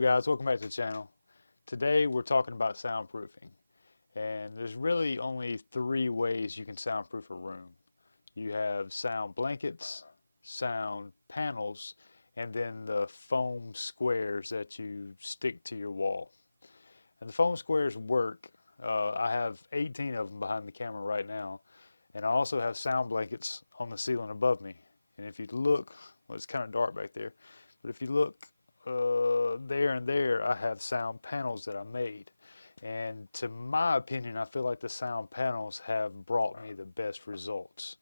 up guys, welcome back to the channel. Today we're talking about soundproofing, and there's really only three ways you can soundproof a room. You have sound blankets, sound panels, and then the foam squares that you stick to your wall. And the foam squares work. I have 18 of them behind the camera right now, and I also have sound blankets on the ceiling above me. And if you look, well, it's kind of dark back there, but if you look there and there, I have sound panels that I made. And to my opinion, I feel like the sound panels have brought me the best results.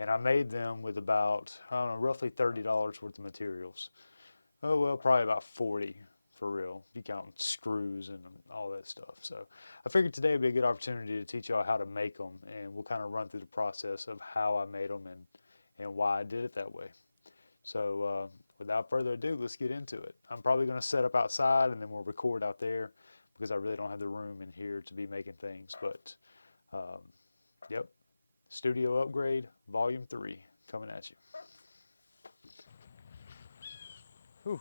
And I made them with about, I don't know, roughly $30 worth of materials. Oh, well, probably about 40 for real, if you count screws and all that stuff. So I figured today would be a good opportunity to teach y'all how to make them, and we'll kind of run through the process of how I made them and why I did it that way. So without further ado, let's get into it. I'm probably going to set up outside and then we'll record out there because I really don't have the room in here to be making things. But um, yep, Studio Upgrade Volume 3 coming at you. Whew.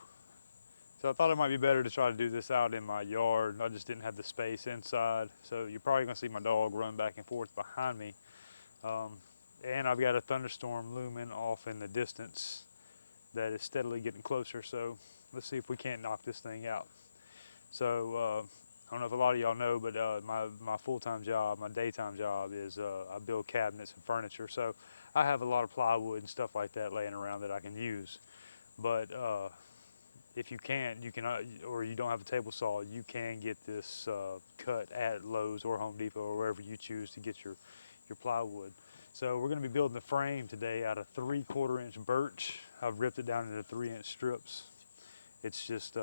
So I thought it might be better to try to do this out in my yard. I just didn't have the space inside. So you're probably going to see my dog run back and forth behind me. And I've got a thunderstorm looming off in the distance that is steadily getting closer. So let's see if we can't knock this thing out. So I don't know if a lot of y'all know, but my full-time job, my daytime job is I build cabinets and furniture. So I have a lot of plywood and stuff like that laying around that I can use. But if you can't, you can, or you don't have a table saw, you can get this cut at Lowe's or Home Depot or wherever you choose to get your plywood. So we're going to be building the frame today out of 3/4 inch birch. I've ripped it down into 3-inch strips. It's just,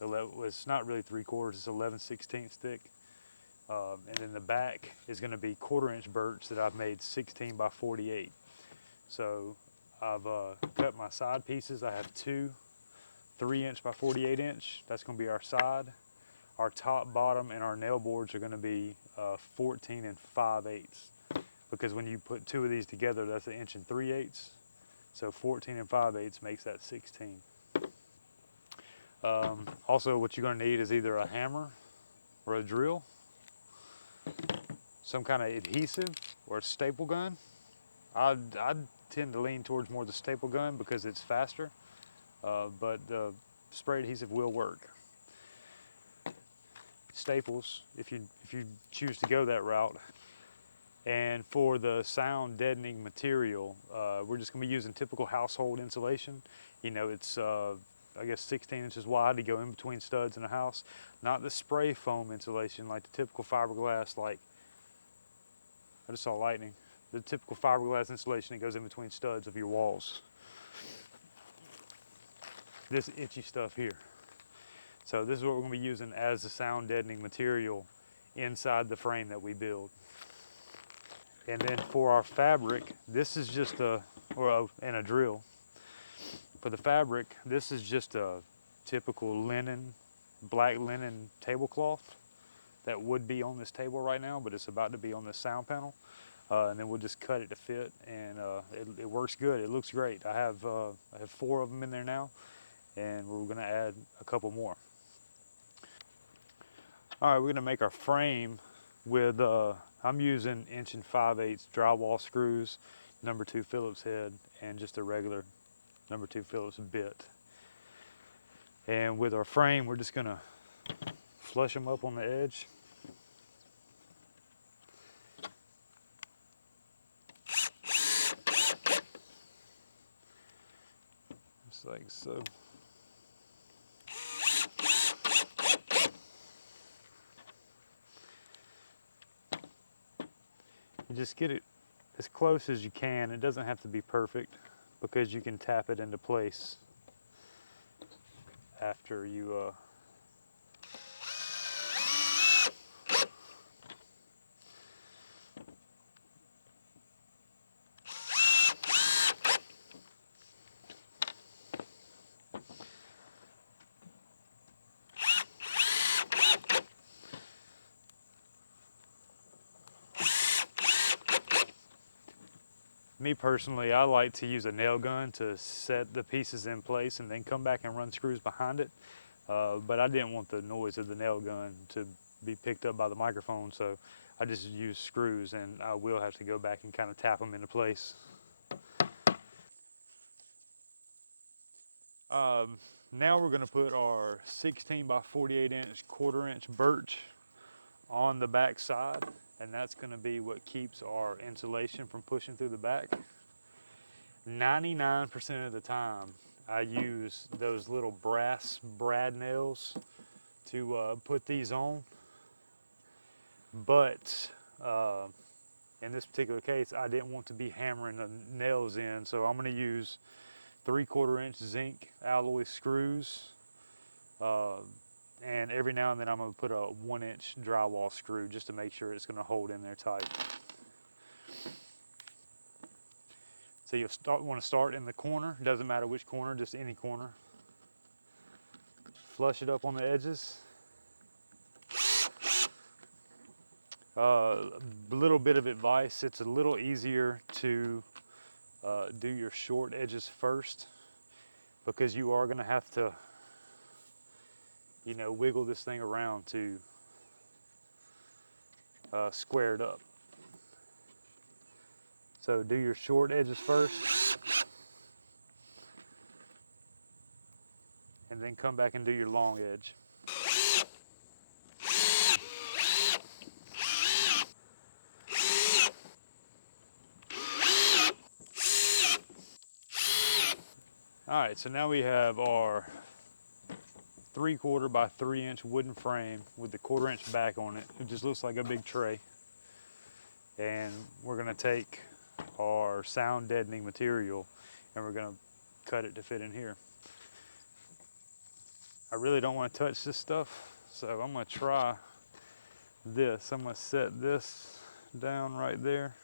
it's not really 3/4, it's 11/16 thick. And then the back is going to be 1/4 inch birch that I've made 16 by 48. So I've cut my side pieces. I have two 3-inch by 48-inch. That's going to be our side. Our top, bottom, and our nail boards are going to be 14 and 5/8. Because when you put two of these together, that's 1 3/8. So 14 and 5/8 makes that 16. Also, what you're going to need is either a hammer or a drill, some kind of adhesive or a staple gun. I tend to lean towards more the staple gun because it's faster, but the spray adhesive will work. Staples, if you choose to go that route. And for the sound deadening material, we're just going to be using typical household insulation. You know, it's I guess 16 inches wide to go in between studs in a house. Not the spray foam insulation like the typical fiberglass, like, I just saw lightning. The typical fiberglass insulation that goes in between studs of your walls. This itchy stuff here. So this is what we're going to be using as the sound deadening material inside the frame that we build. And then for our fabric, this is just and a drill. For the fabric, this is just a typical linen, black linen tablecloth that would be on this table right now, but it's about to be on this sound panel. And then we'll just cut it to fit, and it works good. It looks great. I have 4 of them in there now, and we're gonna add a couple more. All right, we're gonna make our frame with, I'm using 1 5/8 drywall screws, number 2 Phillips head, and just a regular number 2 Phillips bit. And with our frame, we're just gonna flush them up on the edge. Just like so. You just get it as close as you can. It doesn't have to be perfect because you can tap it into place after you Me personally, I like to use a nail gun to set the pieces in place and then come back and run screws behind it. but I didn't want the noise of the nail gun to be picked up by the microphone, so I just used screws, and I will have to go back and kind of tap them into place. Now we're going to put our 16 by 48 inch 1/4 inch birch on the back side, and that's going to be what keeps our insulation from pushing through the back. 99% of the time I use those little brass brad nails to put these on, but in this particular case I didn't want to be hammering the nails in, so I'm going to use 3/4 inch zinc alloy screws, and every now and then I'm going to put a 1 inch drywall screw just to make sure it's going to hold in there tight. So you'll want to start in the corner, doesn't matter which corner, just any corner. Flush it up on the edges. A little bit of advice, it's a little easier to do your short edges first, because you are going to have to, wiggle this thing around to square it up. So do your short edges first, and then come back and do your long edge. All right, so now we have our 3/4 by 3 inch wooden frame with the 1/4 inch back on it. It just looks like a big tray. And we're gonna take our sound deadening material and we're gonna cut it to fit in here. I really don't want to touch this stuff, so I'm gonna try this. I'm gonna set this down right there,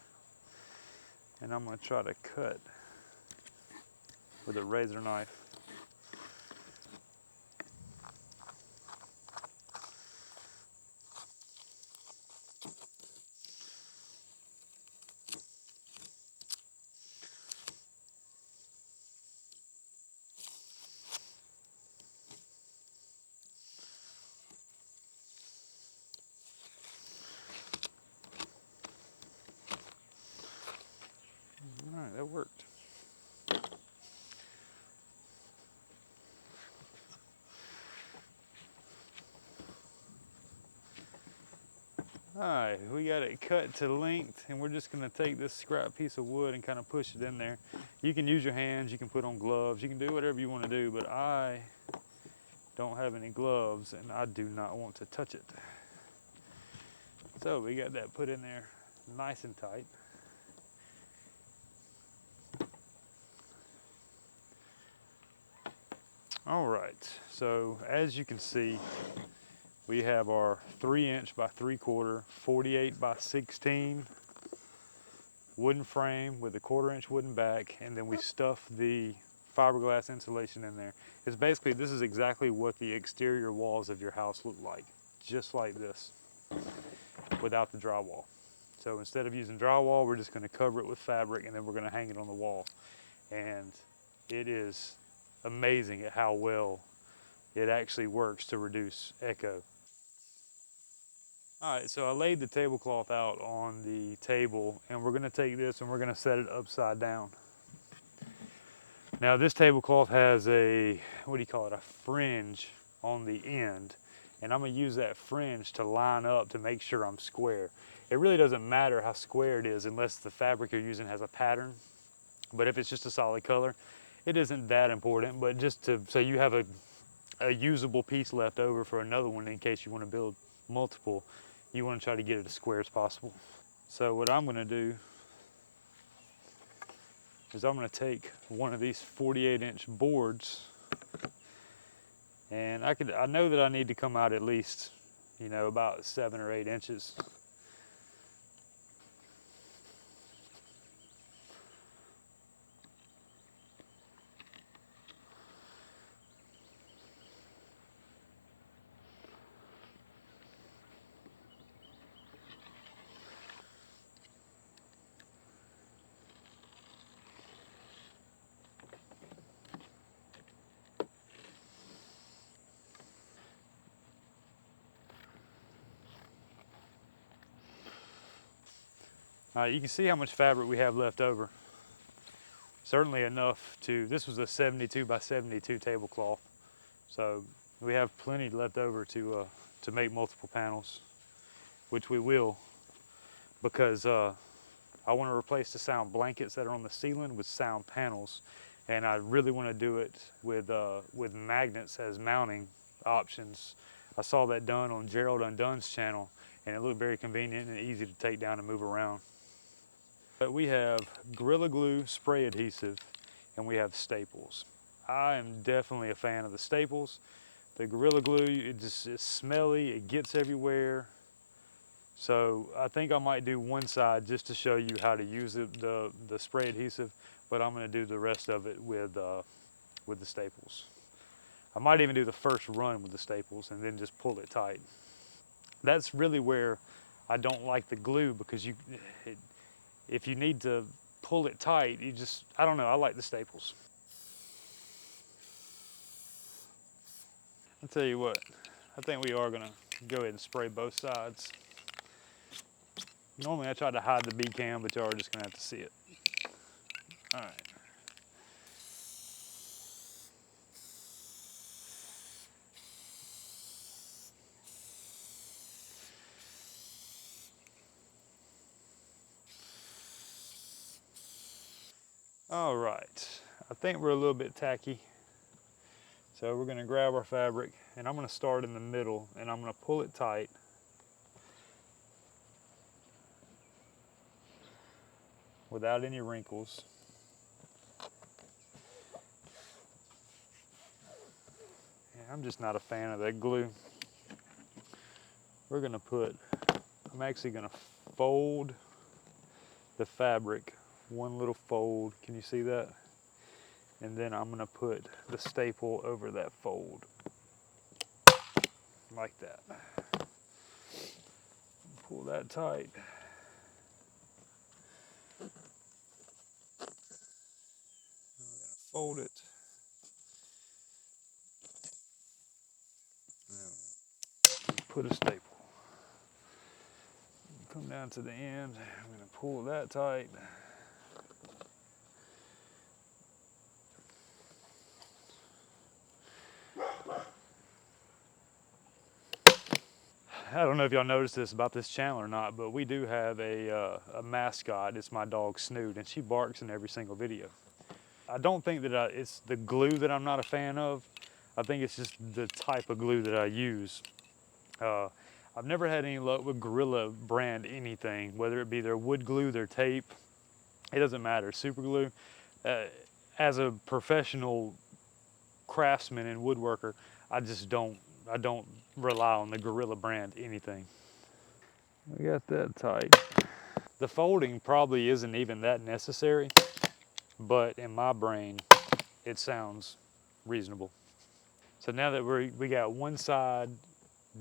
and I'm gonna try to cut with a razor knife. All right, that worked. All right, we got it cut to length, and we're just gonna take this scrap piece of wood and kind of push it in there. You can use your hands, you can put on gloves, you can do whatever you want to do, but I don't have any gloves and I do not want to touch it. So we got that put in there nice and tight. All right, so as you can see, we have our 3 inch by 3/4, 48 by 16 wooden frame with a 1/4 inch wooden back, and then we stuff the fiberglass insulation in there. It's basically, this is exactly what the exterior walls of your house look like, just like this, without the drywall. So instead of using drywall, we're just gonna cover it with fabric, and then we're gonna hang it on the wall. And it is amazing at how well it actually works to reduce echo. All right, so I laid the tablecloth out on the table, and we're gonna take this and we're gonna set it upside down. Now this tablecloth has a, what do you call it, a fringe on the end, and I'm gonna use that fringe to line up to make sure I'm square. It really doesn't matter how square it is unless the fabric you're using has a pattern, but if it's just a solid color, it isn't that important, but just to, so you have a usable piece left over for another one in case you want to build multiple, you want to try to get it as square as possible. So what I'm going to do is I'm going to take one of these 48-inch boards, and I know that I need to come out at least, about 7 or 8 inches. You can see how much fabric we have left over. Certainly enough to, this was a 72 by 72 tablecloth. So we have plenty left over to make multiple panels, which we will, because I want to replace the sound blankets that are on the ceiling with sound panels, and I really want to do it with magnets as mounting options. I saw that done on Gerald Undone's channel, and it looked very convenient and easy to take down and move around. But we have Gorilla Glue spray adhesive, and we have staples. I am definitely a fan of the staples. The Gorilla Glue, it's smelly, it gets everywhere. So I think I might do one side just to show you how to use the spray adhesive, but I'm going to do the rest of it with the staples. I might even do the first run with the staples and then just pull it tight. That's really where I don't like the glue, because if you need to pull it tight, I don't know, I like the staples. I'll tell you what, I think we are going to go ahead and spray both sides. Normally I try to hide the bee cam, but y'all are just going to have to see it. All right. All right, I think we're a little bit tacky. So we're gonna grab our fabric, and I'm gonna start in the middle, and I'm gonna pull it tight. Without any wrinkles. Yeah, I'm just not a fan of that glue. I'm actually gonna fold the fabric, one little fold, can you see that? And then I'm gonna put the staple over that fold, like that. Pull that tight. Fold it. Put a staple. Come down to the end. I'm gonna pull that tight. I don't know if y'all noticed this about this channel or not, but we do have a mascot. It's my dog Snoot, and she barks in every single video. I don't think that it's the glue that I'm not a fan of. I think it's just the type of glue that I use. I've never had any luck with Gorilla brand anything, whether it be their wood glue, their tape. It doesn't matter. Super glue. As a professional craftsman and woodworker, I don't rely on the Gorilla brand anything. We got that tight. The folding probably isn't even that necessary, but in my brain, it sounds reasonable. So now that we got one side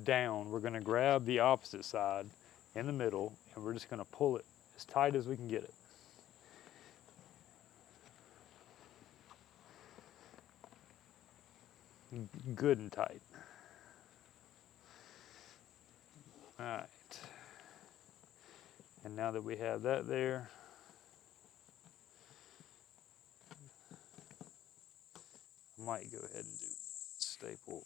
down, we're gonna grab the opposite side in the middle, and we're just gonna pull it as tight as we can get it. Good and tight. All right. And now that we have that there, I might go ahead and do one staple.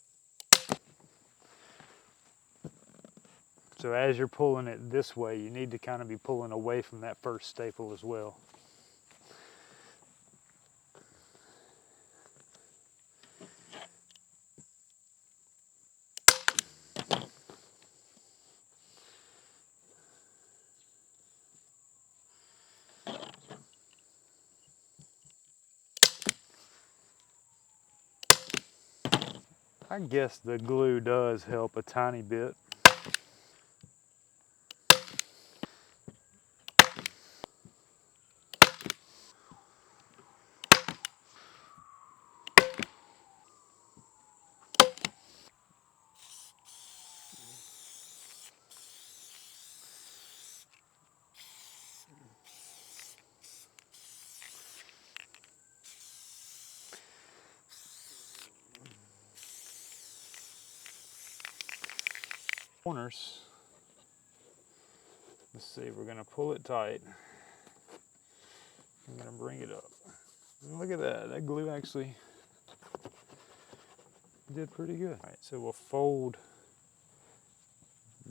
So as you're pulling it this way, you need to kind of be pulling away from that first staple as well. I guess the glue does help a tiny bit. Corners, Let's see, we're gonna pull it tight. I'm gonna bring it up. And look at that, that glue actually did pretty good. All right, so we'll fold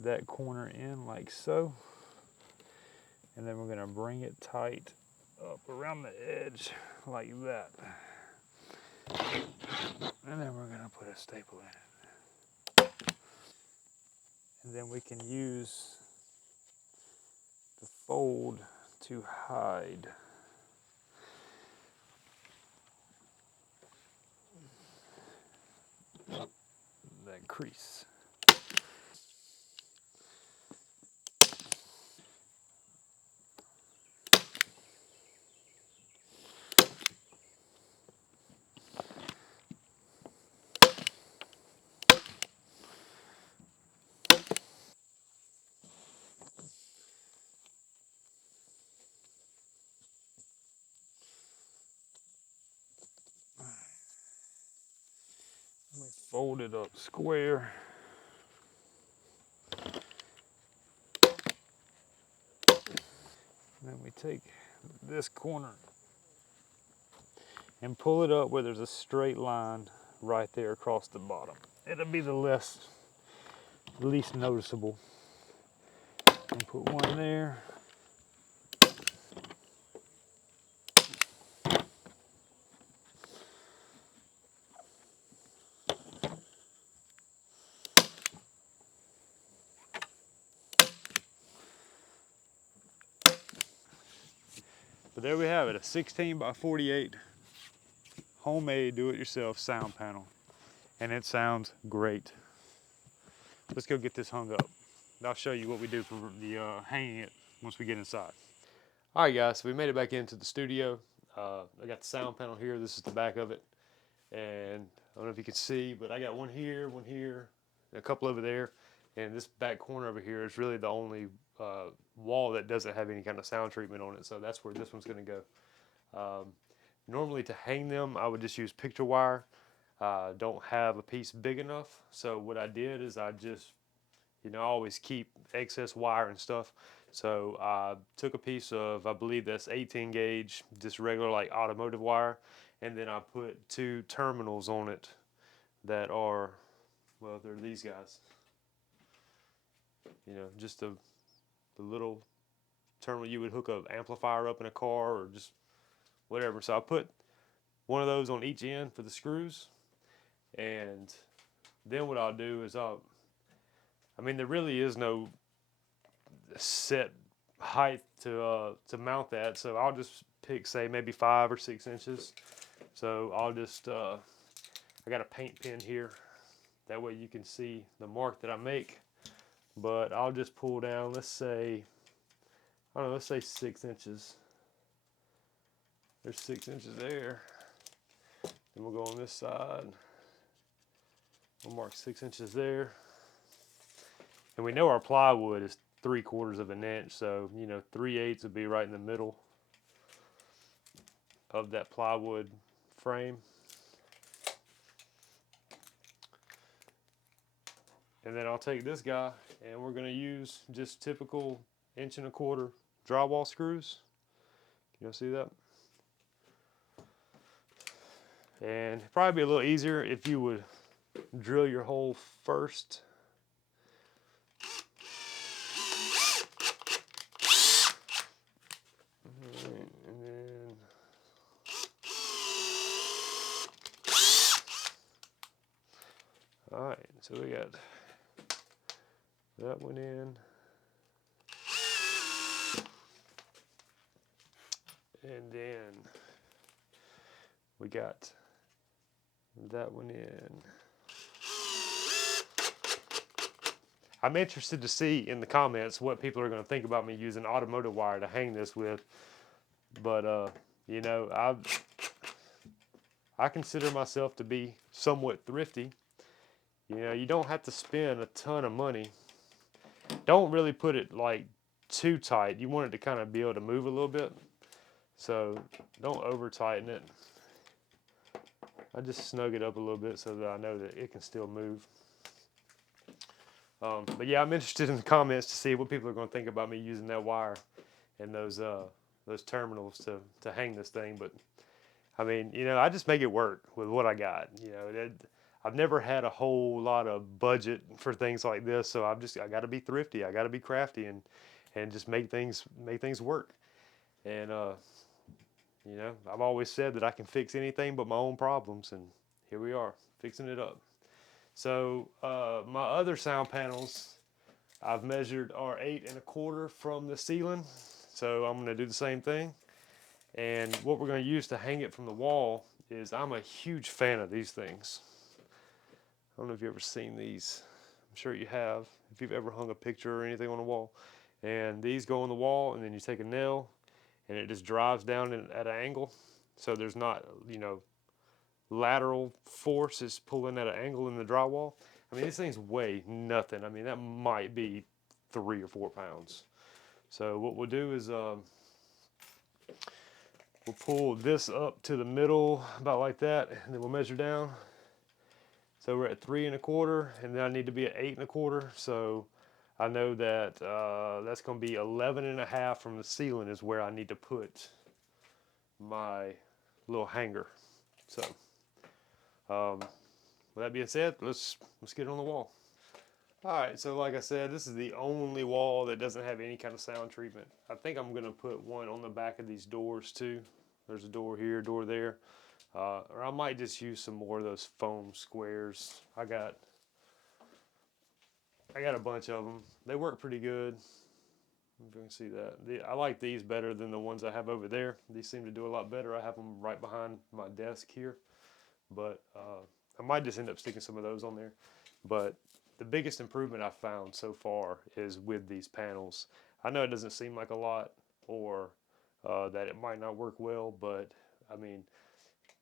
that corner in like so. And then we're gonna bring it tight up around the edge like that. And then we're gonna put a staple in it. And then we can use the fold to hide that crease. Let me fold it up square. And then we take this corner and pull it up where there's a straight line right there across the bottom. It'll be the least noticeable. And put one there. But there we have it, a 16 by 48 homemade do-it-yourself sound panel. And it sounds great. Let's go get this hung up. I'll show you what we do for the hanging it once we get inside. All right, guys, so we made it back into the studio. I got the sound panel here. This is the back of it. And I don't know if you can see, but I got one here, and a couple over there. And this back corner over here is really the only wall that doesn't have any kind of sound treatment on it. So that's where this one's gonna go. Normally to hang them, I would just use picture wire. Don't have a piece big enough. So what I did is I just, I always keep excess wire and stuff. So I took a piece of, I believe that's 18 gauge, just regular like automotive wire. And then I put 2 terminals on it that are, well, they're these guys. Just the little terminal you would hook an amplifier up in a car or just whatever. So I put one of those on each end for the screws. And then what I'll do is there really is no set height to mount that. So I'll just pick, say, maybe 5 or 6 inches. So I'll just, I got a paint pen here. That way you can see the mark that I make. But I'll just pull down, let's say, I don't know, let's say 6 inches. There's 6 inches there. Then we'll go on this side. We'll mark 6 inches there. And we know our plywood is 3/4 of an inch, so 3/8 would be right in the middle of that plywood frame. And then I'll take this guy and we're gonna use just typical 1.25" drywall screws. Can you see that? And it'd probably be a little easier if you would drill your hole first. And then all right, so we got that one in. And then we got that one in. I'm interested to see in the comments what people are going to think about me using automotive wire to hang this with. But, I consider myself to be somewhat thrifty. You don't have to spend a ton of money. Don't really put it like too tight. You want it to kind of be able to move a little bit. So don't over tighten it. I just snug it up a little bit so that I know that it can still move. But yeah, I'm interested in the comments to see what people are going to think about me using that wire and those terminals to hang this thing. But I mean, I just make it work with what I got. I've never had a whole lot of budget for things like this, so I got to be thrifty. I got to be crafty and just make things work. And I've always said that I can fix anything but my own problems, and here we are fixing it up. So my other sound panels I've measured are 8 1/4 from the ceiling. So I'm going to do the same thing. And what we're going to use to hang it from the wall is, I'm a huge fan of these things. I don't know if you've ever seen these. I'm sure you have. If you've ever hung a picture or anything on the wall. And these go on the wall, and then you take a nail and it just drives down at an angle. So there's not, lateral force is pulling at an angle in the drywall. I mean, these things weigh nothing. I mean, that might be 3 or 4 pounds. So what we'll do is we'll pull this up to the middle, about like that, and then we'll measure down. So we're at 3 1/4, and then I need to be at 8 1/4. So I know that that's going to be 11 1/2 from the ceiling is where I need to put my little hanger. So with that being said, let's get it on the wall. All right, so like I said, this is the only wall that doesn't have any kind of sound treatment. I think I'm gonna put one on the back of these doors too. There's a door here, door there. Or I might just use some more of those foam squares. I got a bunch of them. They work pretty good. You can see that. I like these better than the ones I have over there. These seem to do a lot better. I have them right behind my desk here. But I might just end up sticking some of those on there. But the biggest improvement I've found so far is with these panels. I know it doesn't seem like a lot, or that it might not work well, but I mean,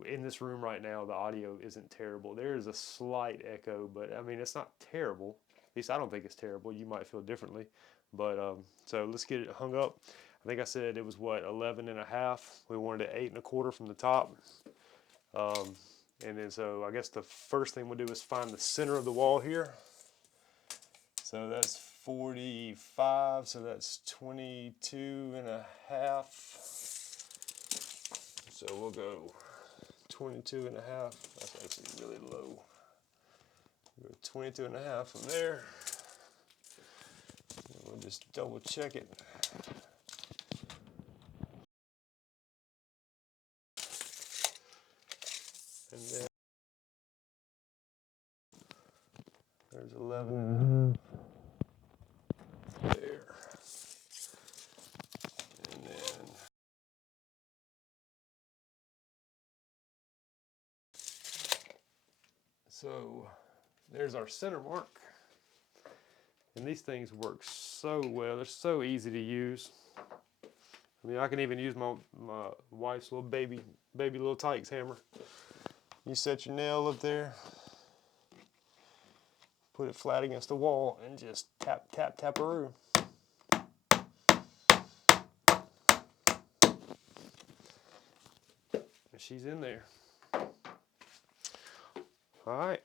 in this room right now, the audio isn't terrible. There is a slight echo, but I mean, it's not terrible. At least I don't think it's terrible. You might feel differently. But so let's get it hung up. I think I said it was what, 11 1/2. We wanted it 8 1/4 from the top. And then so I guess the first thing we'll do is find the center of the wall here. So that's 45, so that's 22 1/2. So we'll go 22 1/2. That's actually really low. We'll go 22 1/2 from there. And we'll just double check it. And then there's 11 there. And then so there's our center mark. And these things work so well. They're so easy to use. I mean, I can even use my wife's little baby little Tykes hammer. You set your nail up there, put it flat against the wall, and just tap, tap, tap-a-roo. And she's in there. All right.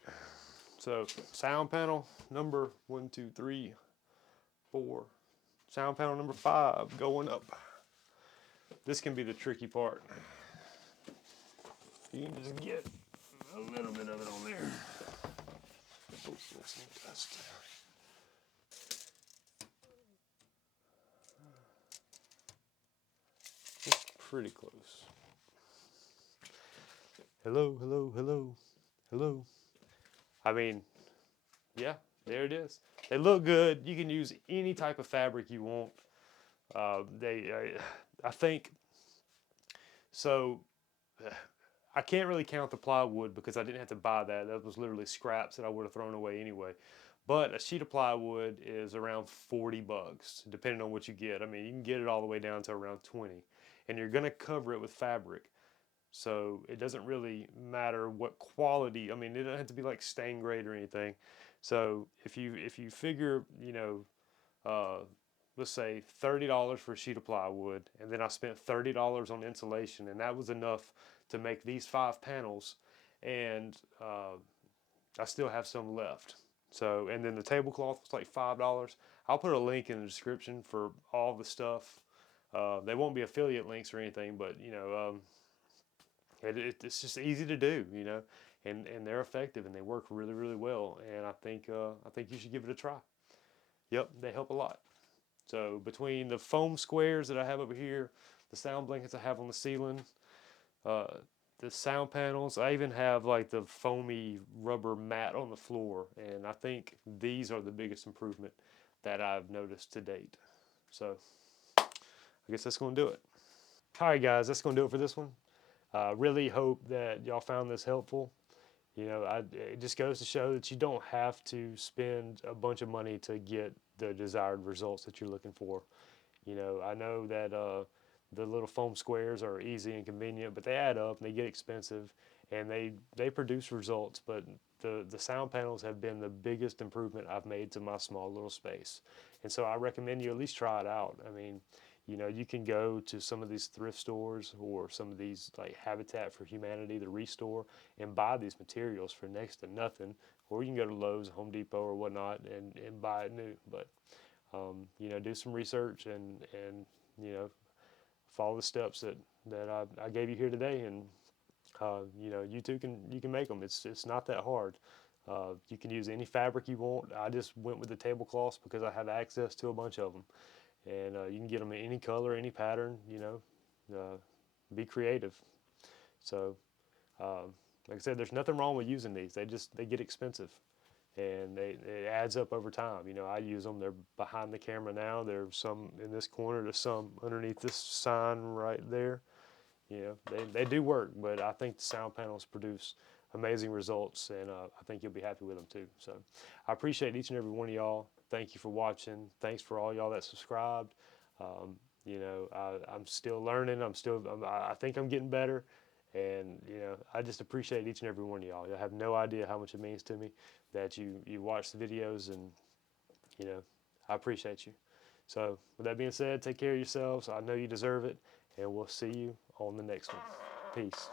So sound panel number 1, 2, 3, 4. Sound panel number 5 going up. This can be the tricky part. You can just get a little bit of it on there. Oops, there's some dust. It's pretty close. Hello, hello, hello, hello. I mean, yeah, there it is. They look good. You can use any type of fabric you want. I think, so I can't really count the plywood because I didn't have to buy that. That was literally scraps that I would have thrown away anyway. But a sheet of plywood is around $40, depending on what you get. I mean, you can get it all the way down to around 20, and you're gonna cover it with fabric. So it doesn't really matter what quality. I mean, it doesn't have to be like stain grade or anything. So if you figure, let's say $30 for a sheet of plywood, and then I spent $30 on insulation, and that was enough to make these 5 panels, and I still have some left. So, and then the tablecloth was like $5. I'll put a link in the description for all the stuff. They won't be affiliate links or anything, but it's just easy to do, and they're effective and they work really really well. And I think you should give it a try. Yep, they help a lot. So between the foam squares that I have over here, the sound blankets I have on the ceiling, uh, the sound panels, I even have like the foamy rubber mat on the floor, and I think these are the biggest improvement that I've noticed to date. So I guess that's going to do it. All right, guys, that's going to do it for this one. Really hope that y'all found this helpful. It just goes to show that you don't have to spend a bunch of money to get the desired results that you're looking for. I know that the little foam squares are easy and convenient, but they add up and they get expensive, and they produce results. But the sound panels have been the biggest improvement I've made to my small little space, and so I recommend you at least try it out. I mean, you can go to some of these thrift stores or some of these like Habitat for Humanity, the Restore, and buy these materials for next to nothing. Or you can go to Lowe's, Home Depot, or whatnot and buy it new. But do some research and follow the steps that I gave you here today, and you too can make them. It's not that hard. You can use any fabric you want. I just went with the tablecloths because I have access to a bunch of them, and you can get them in any color, any pattern. Be creative. So, like I said, there's nothing wrong with using these. They get expensive, and it adds up over time. I use them. They're behind the camera now. There's some in this corner. There's some underneath this sign right there. They do work, but I think the sound panels produce amazing results, and I think you'll be happy with them too. So I appreciate each and every one of y'all. Thank you for watching. Thanks for all y'all that subscribed. Um, I'm still learning. I think I'm getting better, and I just appreciate each and every one of y'all. You have no idea how much it means to me that you watch the videos, and you know I appreciate you. So with that being said, take care of yourselves. I know you deserve it, and we'll see you on the next one. Peace.